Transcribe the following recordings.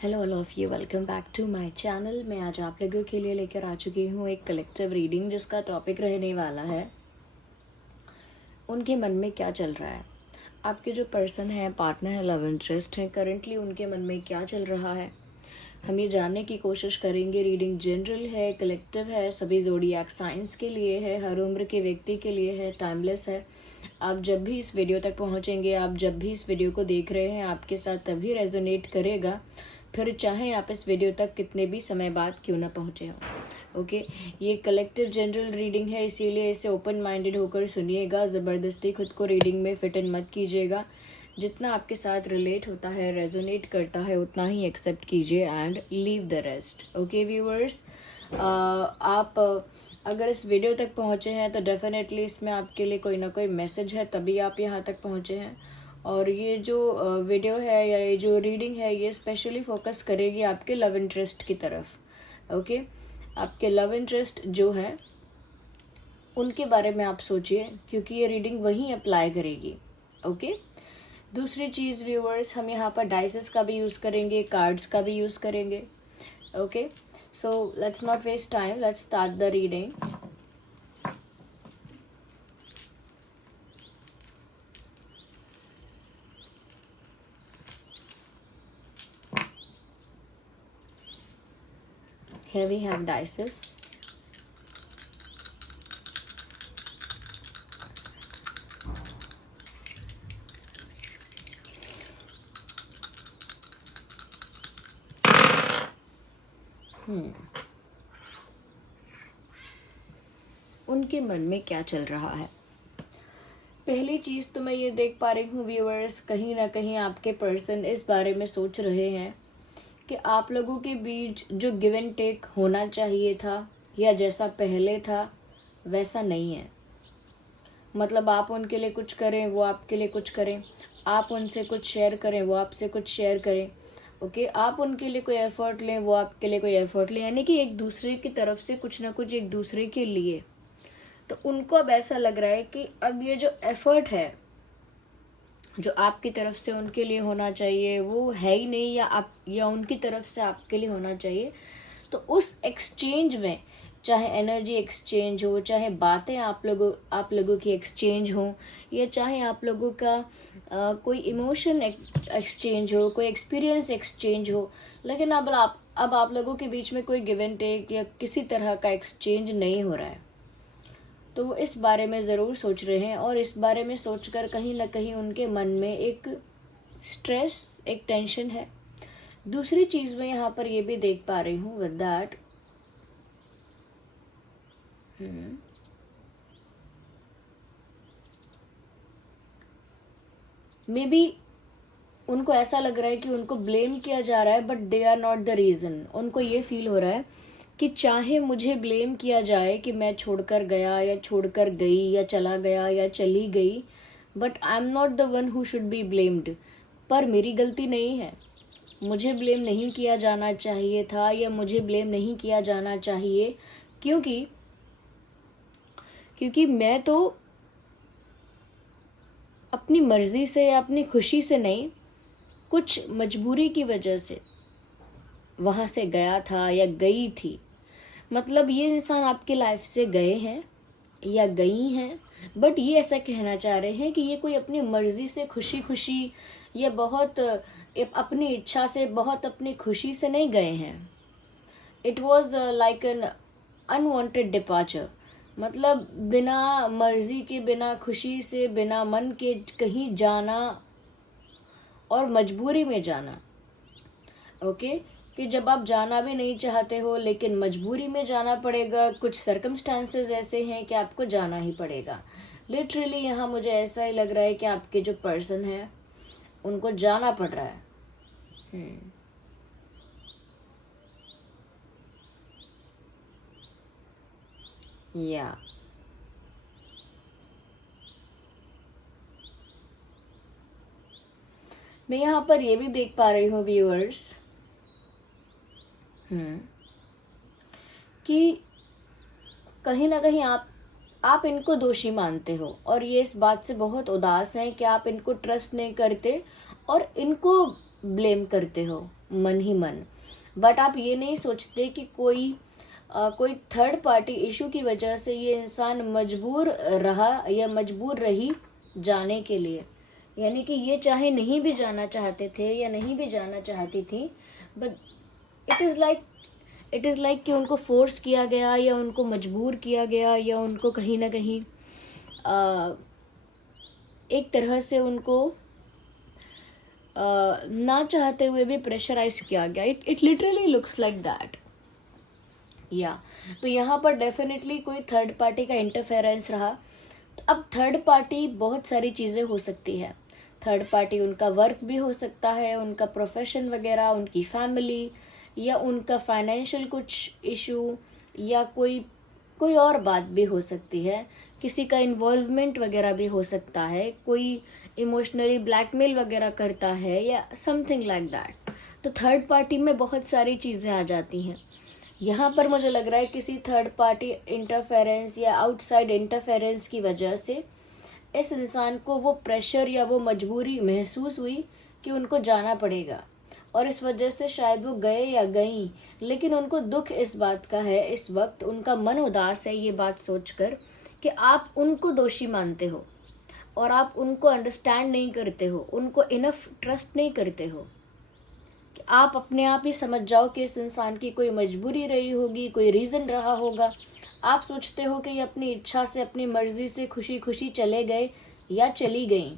Hello all of you, welcome back to my channel. मैं आज आप लोगों के लिए लेकर आ चुकी हूँ एक कलेक्टिव रीडिंग जिसका टॉपिक रहने वाला है उनके मन में क्या चल रहा है। आपके जो पर्सन है, पार्टनर है, लव इंटरेस्ट है, करंटली उनके मन में क्या चल रहा है, हम ये जानने की कोशिश करेंगे। रीडिंग जनरल है, कलेक्टिव है, सभी ज़ोडिएक साइंस के लिए है, हर उम्र के व्यक्ति के लिए है, टाइमलेस है। आप जब भी इस वीडियो तक पहुँचेंगे, आप जब भी इस वीडियो को देख रहे हैं, आपके साथ तभी रेजोनेट करेगा, फिर चाहे आप इस वीडियो तक कितने भी समय बाद क्यों ना पहुँचे हों। ओके, ये कलेक्टिव जनरल रीडिंग है, इसीलिए इसे ओपन माइंडेड होकर सुनिएगा। ज़बरदस्ती खुद को रीडिंग में फिट इन मत कीजिएगा। जितना आपके साथ रिलेट होता है, रेजोनेट करता है, उतना ही एक्सेप्ट कीजिए and leave the rest. Okay viewers, आप अगर इस वीडियो तक पहुँचे हैं तो डेफिनेटली इसमें आपके लिए कोई ना कोई मैसेज है, तभी आप यहाँ तक पहुँचे हैं। और ये जो वीडियो है या ये जो रीडिंग है, ये स्पेशली फोकस करेगी आपके लव इंटरेस्ट की तरफ। ओके, आपके लव इंटरेस्ट जो है उनके बारे में आप सोचिए, क्योंकि ये रीडिंग वहीं अप्लाई करेगी। ओके, दूसरी चीज़ व्यूअर्स, हम यहाँ पर डाइसेस का भी यूज़ करेंगे, कार्ड्स का भी यूज़ करेंगे। Okay, so let's not waste time, let's start the reading. Here we have dices. उनके मन में क्या चल रहा है। पहली चीज़ तो मैं ये देख पा रही हूँ व्यूअर्स, कहीं ना कहीं आपके पर्सन इस बारे में सोच रहे हैं कि आप लोगों के बीच जो गिव एंड टेक होना चाहिए था या जैसा पहले था वैसा नहीं है। मतलब आप उनके लिए कुछ करें, वो आपके लिए कुछ करें, आप उनसे कुछ शेयर करें, वो आपसे कुछ शेयर करें। ओके, आप उनके लिए कोई एफर्ट लें, वो आपके लिए कोई एफर्ट लें, यानी कि एक दूसरे की तरफ से कुछ ना कुछ एक दूसरे के लिए। तो उनको अब ऐसा लग रहा है कि अब ये जो एफर्ट है जो आपकी तरफ से उनके लिए होना चाहिए वो है ही नहीं, या आप या उनकी तरफ से आपके लिए होना चाहिए। तो उस एक्सचेंज में, चाहे एनर्जी एक्सचेंज हो, चाहे बातें आप लोगों की एक्सचेंज हो, या चाहे आप लोगों का कोई इमोशन एक्सचेंज हो, कोई एक्सपीरियंस एक्सचेंज हो, लेकिन अब आप लोगों के बीच में कोई गिव एंड टेक या किसी तरह का एक्सचेंज नहीं हो रहा है। तो वो इस बारे में ज़रूर सोच रहे हैं, और इस बारे में सोचकर कहीं ना कहीं उनके मन में एक स्ट्रेस, एक टेंशन है। दूसरी चीज़ मैं यहाँ पर ये भी देख पा रही हूँ विद दैट, मे बी उनको ऐसा लग रहा है कि उनको ब्लेम किया जा रहा है, but they are not the reason. उनको ये फील हो रहा है कि चाहे मुझे ब्लेम किया जाए कि मैं छोड़कर गया या छोड़कर गई या चला गया या चली गई, but I am not the one who should be blamed. पर मेरी गलती नहीं है, मुझे ब्लेम नहीं किया जाना चाहिए था या मुझे ब्लेम नहीं किया जाना चाहिए, क्योंकि मैं तो अपनी मर्जी से या अपनी खुशी से नहीं, कुछ मजबूरी की वजह से वहाँ से गया था या गई थी। मतलब ये इंसान आपकी लाइफ से गए हैं या गई हैं, बट ये ऐसा कहना चाह रहे हैं कि ये कोई अपनी मर्जी से, खुशी खुशी या बहुत अपनी इच्छा से, बहुत अपनी खुशी से नहीं गए हैं। It was like an unwanted departure. मतलब बिना मर्जी के, बिना खुशी से, बिना मन के कहीं जाना और मजबूरी में जाना। ओके, कि जब आप जाना भी नहीं चाहते हो लेकिन मजबूरी में जाना पड़ेगा, कुछ सर्कमस्टांसेस ऐसे हैं कि आपको जाना ही पड़ेगा। लिटरली यहाँ मुझे ऐसा ही लग रहा है कि आपके जो पर्सन है उनको जाना पड़ रहा है। या मैं यहाँ पर ये भी देख पा रही हूँ व्यूअर्स कि कहीं ना कहीं आप इनको दोषी मानते हो, और ये इस बात से बहुत उदास हैं कि आप इनको ट्रस्ट नहीं करते और इनको ब्लेम करते हो। मन ही मन। बट आप ये नहीं सोचते कि कोई थर्ड पार्टी इशू की वजह से ये इंसान मजबूर रहा या मजबूर रही जाने के लिए। यानी कि ये चाहे नहीं भी जाना चाहते थे या नहीं भी जाना चाहती थी, बट इट इज़ लाइक कि उनको फोर्स किया गया या उनको मजबूर किया गया या उनको कहीं ना कहीं एक तरह से उनको ना चाहते हुए भी प्रेशराइज किया गया। It literally looks like that. या तो यहाँ पर डेफिनेटली कोई थर्ड पार्टी का इंटरफेरेंस रहा। तो अब थर्ड पार्टी बहुत सारी चीज़ें हो सकती है। थर्ड पार्टी उनका वर्क भी हो सकता है, उनका प्रोफेशन वगैरह, उनकी फैमिली, या उनका फाइनेंशियल कुछ इशू, या कोई और बात भी हो सकती है। किसी का इन्वॉल्वमेंट वगैरह भी हो सकता है, कोई इमोशनली ब्लैकमेल वगैरह करता है या समथिंग लाइक दैट। तो थर्ड पार्टी में बहुत सारी चीज़ें आ जाती हैं। यहाँ पर मुझे लग रहा है किसी थर्ड पार्टी इंटरफेरेंस या आउटसाइड इंटरफेरेंस की वजह से इस इंसान को वो प्रेशर या वो मजबूरी महसूस हुई कि उनको जाना पड़ेगा, और इस वजह से शायद वो गए या गईं। लेकिन उनको दुख इस बात का है, इस वक्त उनका मन उदास है ये बात सोचकर कि आप उनको दोषी मानते हो और आप उनको अंडरस्टैंड नहीं करते हो, उनको इनफ ट्रस्ट नहीं करते हो कि आप अपने आप ही समझ जाओ कि इस इंसान की कोई मजबूरी रही होगी, कोई रीज़न रहा होगा। आप सोचते हो कि ये अपनी इच्छा से, अपनी मर्ज़ी से खुशी खुशी चले गए या चली गई,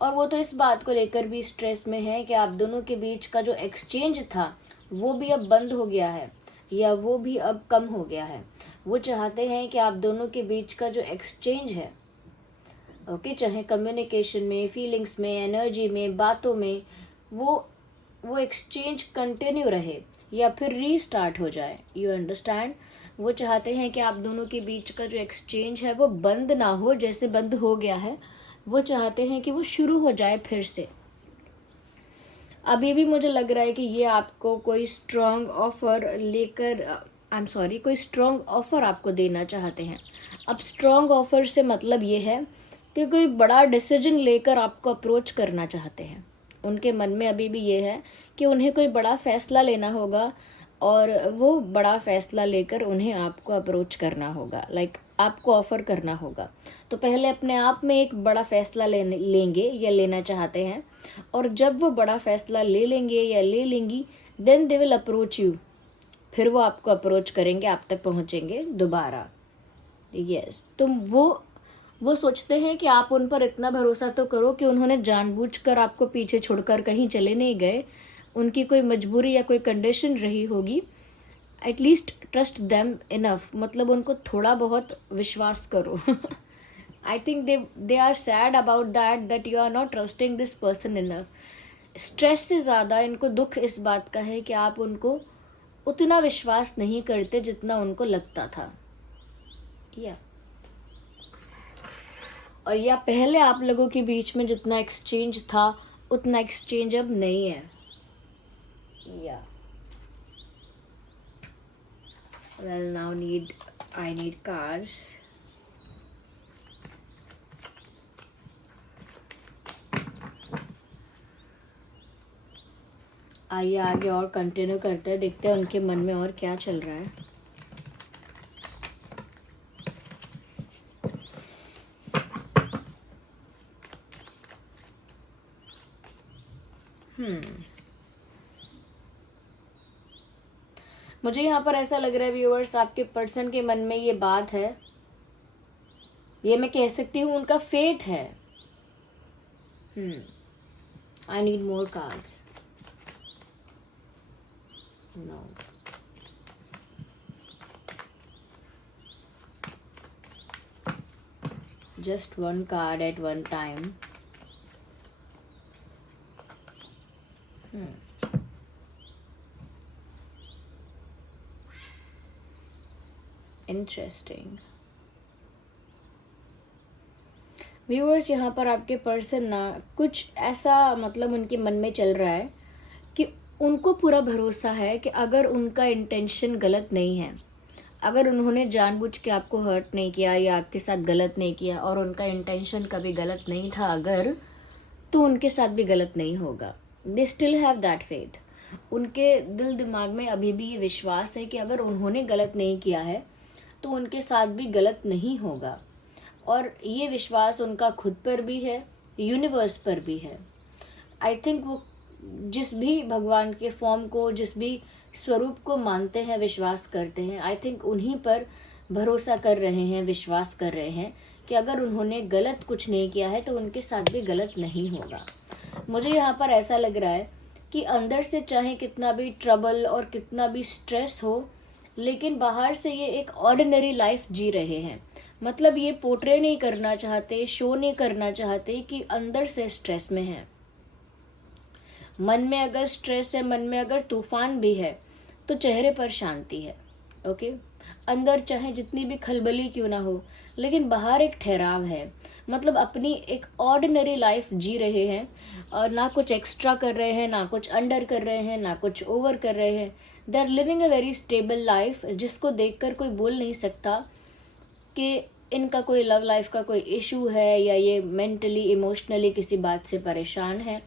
और वो तो इस बात को लेकर भी स्ट्रेस में है कि आप दोनों के बीच का जो एक्सचेंज था वो भी अब बंद हो गया है या वो भी अब कम हो गया है। वो चाहते हैं कि आप दोनों के बीच का जो एक्सचेंज है, ओके, चाहे कम्युनिकेशन में, फीलिंग्स में, एनर्जी में, बातों में, वो एक्सचेंज कंटिन्यू रहे या फिर रीस्टार्ट हो जाए। You understand? वो चाहते हैं कि आप दोनों के बीच का जो एक्सचेंज है वो बंद ना हो, जैसे बंद हो गया है वो चाहते हैं कि वो शुरू हो जाए फिर से। अभी भी मुझे लग रहा है कि ये आपको कोई स्ट्रॉन्ग ऑफर लेकर कोई स्ट्रॉन्ग ऑफर आपको देना चाहते हैं। अब स्ट्रॉन्ग ऑफर से मतलब ये है कि कोई बड़ा डिसीजन लेकर आपको अप्रोच करना चाहते हैं। उनके मन में अभी भी ये है कि उन्हें कोई बड़ा फैसला लेना होगा और वो बड़ा फैसला लेकर उन्हें आपको अप्रोच करना होगा, लाइक आपको ऑफ़र करना होगा। तो पहले अपने आप में एक बड़ा फैसला लेंगे या लेना चाहते हैं, और जब वो बड़ा फैसला ले लेंगे या ले लेंगी, then they will approach you. फिर वो आपको अप्रोच करेंगे, आप तक पहुंचेंगे दोबारा। यस, तो वो सोचते हैं कि आप उन पर इतना भरोसा तो करो कि उन्होंने जानबूझकर आपको पीछे छोड़कर कहीं चले नहीं गए। उनकी कोई मजबूरी या कोई कंडीशन रही होगी। एटलीस्ट ट्रस्ट देम इनफ, मतलब उनको थोड़ा बहुत विश्वास करो। I think they are sad about that you are not trusting this person enough. Stress से ज़्यादा इनको दुख इस बात का है कि आप उनको उतना विश्वास नहीं करते जितना उनको लगता था। और या पहले आप लोगों के बीच में जितना एक्सचेंज था उतना एक्सचेंज अब नहीं है। Well, now I need cards. आइए आगे और कंटिन्यू करते हैं, देखते हैं उनके मन में और क्या चल रहा है। मुझे यहाँ पर ऐसा लग रहा है व्यूअर्स, आपके पर्सन के मन में ये बात है, ये मैं कह सकती हूँ उनका फेथ है। I need more cards. No, just one card at one time. Interesting. Viewers, यहाँ पर आपके पर्सन ना कुछ ऐसा मतलब उनके मन में चल रहा है कि उनको पूरा भरोसा है कि अगर उनका इंटेंशन गलत नहीं है, अगर उन्होंने जानबूझ के आपको हर्ट नहीं किया या आपके साथ गलत नहीं किया और उनका इंटेंशन कभी गलत नहीं था अगर, तो उनके साथ भी गलत नहीं होगा। They still have that faith. उनके दिल दिमाग में अभी भी ये विश्वास है कि अगर उन्होंने गलत नहीं किया है तो उनके साथ भी गलत नहीं होगा, और ये विश्वास उनका खुद पर भी है, यूनिवर्स पर भी है। आई थिंक वो जिस भी भगवान के फॉर्म को, जिस भी स्वरूप को मानते हैं, विश्वास करते हैं, आई थिंक उन्हीं पर भरोसा कर रहे हैं, विश्वास कर रहे हैं कि अगर उन्होंने गलत कुछ नहीं किया है तो उनके साथ भी गलत नहीं होगा। मुझे यहाँ पर ऐसा लग रहा है कि अंदर से चाहे कितना भी ट्रबल और कितना भी स्ट्रेस हो, लेकिन बाहर से ये एक ऑर्डिनरी लाइफ जी रहे हैं। मतलब ये पोर्ट्रे नहीं करना चाहते, शो नहीं करना चाहते कि अंदर से स्ट्रेस में है। मन में अगर स्ट्रेस है, मन में अगर तूफान भी है, तो चेहरे पर शांति है। ओके, अंदर चाहे जितनी भी खलबली क्यों ना हो, लेकिन बाहर एक ठहराव है। मतलब अपनी एक ऑर्डिनरी लाइफ जी रहे हैं, और ना कुछ एक्स्ट्रा कर रहे हैं, ना कुछ अंडर कर रहे हैं, ना कुछ ओवर कर रहे हैं। They are living a very stable life, जिसको देखकर कोई बोल नहीं सकता कि इनका कोई लव लाइफ का कोई इशू है या ये मेंटली इमोशनली किसी बात से परेशान है।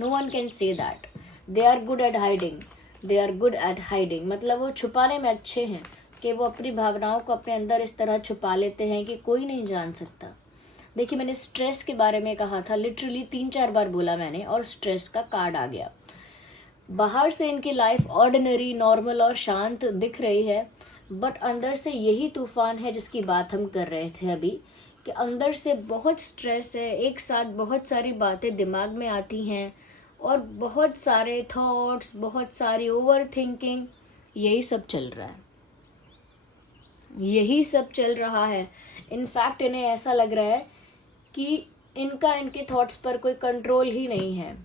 No one can say that. They are good at hiding, they are good at hiding. मतलब वो छुपाने में अच्छे हैं कि वो अपनी भावनाओं को अपने अंदर इस तरह छुपा लेते हैं कि कोई नहीं जान सकता। देखिए, मैंने स्ट्रेस के बारे में कहा था, लिटरली 3-4 बार बोला मैंने, और स्ट्रेस का कार्ड आ गया। बाहर से इनकी लाइफ ऑर्डिनरी, नॉर्मल और शांत दिख रही है, बट अंदर से यही तूफान है जिसकी बात हम कर रहे थे अभी, कि अंदर से बहुत स्ट्रेस है, एक साथ बहुत सारी बातें दिमाग में आती हैं, और बहुत सारे थॉट्स, बहुत सारी ओवर थिंकिंग, यही सब चल रहा है, यही सब चल रहा है। इनफैक्ट इन्हें ऐसा लग रहा है कि इनके थॉट्स पर कोई कंट्रोल ही नहीं है।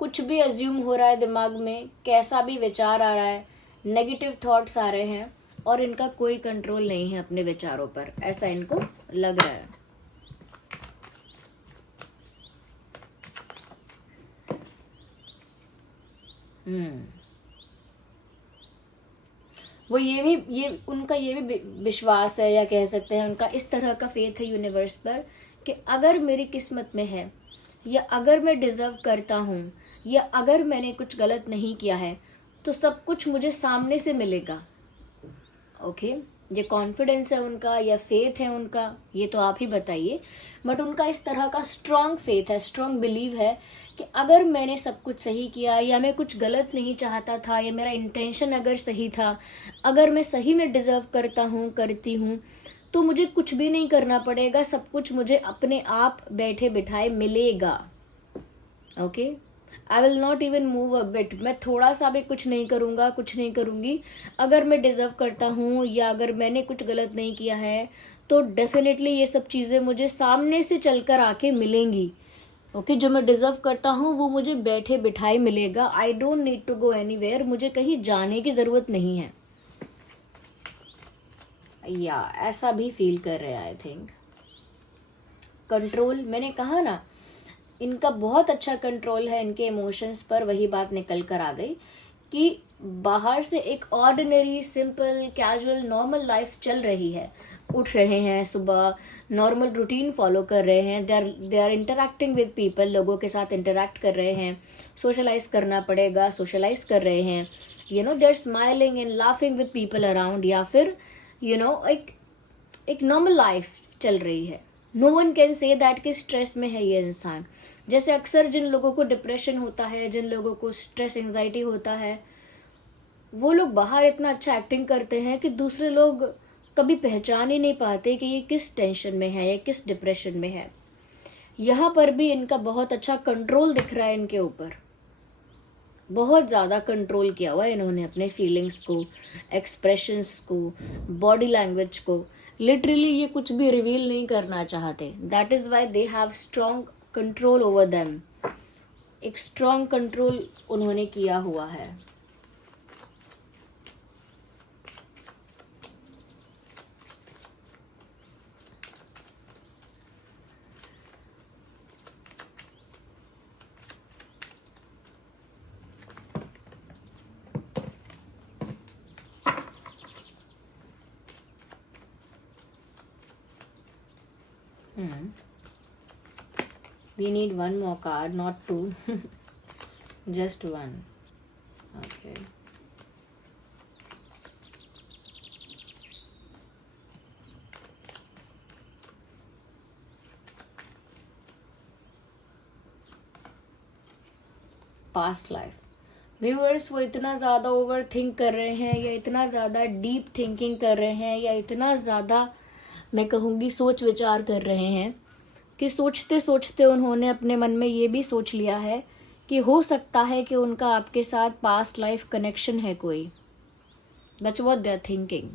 कुछ भी अज्यूम हो रहा है दिमाग में, कैसा भी विचार आ रहा है, नेगेटिव थॉट्स आ रहे हैं, और इनका कोई कंट्रोल नहीं है अपने विचारों पर, ऐसा इनको लग रहा है। वो उनका ये भी विश्वास है, या कह सकते हैं उनका इस तरह का फेथ है यूनिवर्स पर, कि अगर मेरी किस्मत में है, या अगर मैं डिजर्व करता हूँ, या अगर मैंने कुछ गलत नहीं किया है, तो सब कुछ मुझे सामने से मिलेगा। ओके, ये कॉन्फिडेंस है उनका या फेथ है उनका, ये तो आप ही बताइए। बट उनका इस तरह का स्ट्रॉन्ग फेथ है, स्ट्रॉन्ग बिलीव है कि अगर मैंने सब कुछ सही किया, या मैं कुछ गलत नहीं चाहता था, या मेरा इंटेंशन अगर सही था, अगर मैं सही में डिजर्व करता हूँ, करती हूँ, तो मुझे कुछ भी नहीं करना पड़ेगा, सब कुछ मुझे अपने आप बैठे बिठाए मिलेगा। Okay, I will not even move a bit. मैं थोड़ा सा भी कुछ नहीं करूँगा, कुछ नहीं करूँगी। अगर मैं डिजर्व करता हूँ, या अगर मैंने कुछ गलत नहीं किया है, तो डेफिनेटली ये सब चीज़ें मुझे सामने से चलकर आके मिलेंगी। ओके, जो मैं डिजर्व करता हूँ वो मुझे बैठे बिठाए मिलेगा। I don't need to go anywhere, मुझे कहीं जाने की ज़रूरत नहीं है। या ऐसा भी फील कर रहे हैं। आई थिंक कंट्रोल, मैंने कहा ना, इनका बहुत अच्छा कंट्रोल है इनके इमोशंस पर। वही बात निकल कर आ गई कि बाहर से एक ordinary, simple, casual, normal life चल रही है। उठ रहे हैं सुबह, नॉर्मल रूटीन फॉलो कर रहे हैं, they are interacting with people, लोगों के साथ इंटरैक्ट कर रहे हैं, सोशलाइज करना पड़ेगा, सोशलाइज कर रहे हैं, they are smiling and laughing with people around, या फिर एक नॉर्मल लाइफ चल रही है। No one can say that कि स्ट्रेस में है ये इंसान। जैसे अक्सर जिन लोगों को डिप्रेशन होता है, जिन लोगों को स्ट्रेस, एंजाइटी होता है, वो लोग बाहर इतना अच्छा एक्टिंग करते हैं कि दूसरे लोग कभी पहचान ही नहीं पाते कि ये किस टेंशन में है या किस डिप्रेशन में है। यहाँ पर भी इनका बहुत अच्छा कंट्रोल दिख रहा है इनके ऊपर। बहुत ज़्यादा कंट्रोल किया हुआ है इन्होंने अपने फीलिंग्स को, एक्सप्रेशंस को, बॉडी लैंग्वेज को। लिटरली ये कुछ भी रिवील नहीं करना चाहते। That is why they have strong control over them. एक स्ट्रॉन्ग कंट्रोल उन्होंने किया हुआ है। We need one more card, not two. Just one. Okay, past life. Viewers, वो इतना ज़्यादा ओवर थिंक कर रहे हैं, या इतना ज़्यादा डीप थिंकिंग कर रहे हैं, या इतना ज़्यादा मैं कहूँगी सोच विचार कर रहे हैं कि सोचते सोचते उन्होंने अपने मन में ये भी सोच लिया है कि हो सकता है कि उनका आपके साथ पास्ट लाइफ कनेक्शन है कोई। That's what they are thinking.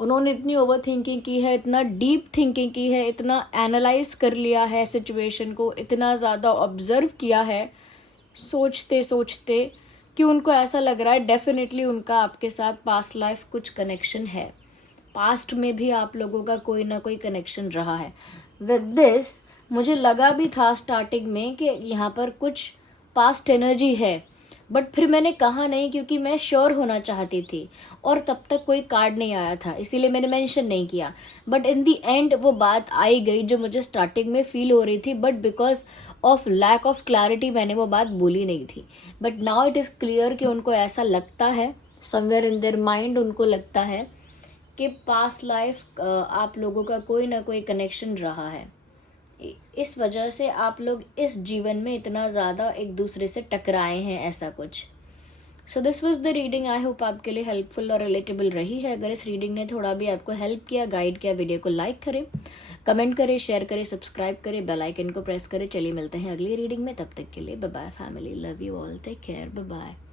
उन्होंने इतनी ओवर थिंकिंग की है, इतना डीप थिंकिंग की है, इतना एनालाइज कर लिया है सिचुएशन को, इतना ज़्यादा ऑब्जर्व किया है सोचते सोचते कि उनको ऐसा लग रहा है डेफिनेटली उनका आपके साथ पास्ट लाइफ कुछ कनेक्शन है। पास्ट में भी आप लोगों का कोई ना कोई कनेक्शन रहा है। विद दिस मुझे लगा भी था स्टार्टिंग में कि यहाँ पर कुछ पास्ट एनर्जी है, बट फिर मैंने कहा नहीं क्योंकि मैं श्योर होना चाहती थी और तब तक कोई कार्ड नहीं आया था, इसीलिए मैंने मेंशन नहीं किया। बट इन दी एंड वो बात आई गई जो मुझे स्टार्टिंग में फील हो रही थी, but because of lack of clarity मैंने वो बात बोली नहीं थी। But now it is clear कि उनको ऐसा लगता है, समवेयर इन देयर माइंड उनको लगता है कि पास्ट लाइफ आप लोगों का कोई ना कोई कनेक्शन रहा है। इस वजह से आप लोग इस जीवन में इतना ज़्यादा एक दूसरे से टकराए हैं, ऐसा कुछ। So this was the reading. I hope आपके लिए हेल्पफुल और रिलेटेबल रही है। अगर इस रीडिंग ने थोड़ा भी आपको हेल्प किया, गाइड किया, वीडियो को लाइक करें, कमेंट करें, शेयर करें, सब्सक्राइब करें, बेल आइकन को प्रेस करें। चलिए मिलते हैं अगली रीडिंग में, तब तक के लिए bye bye family, love you all, take care, bye bye.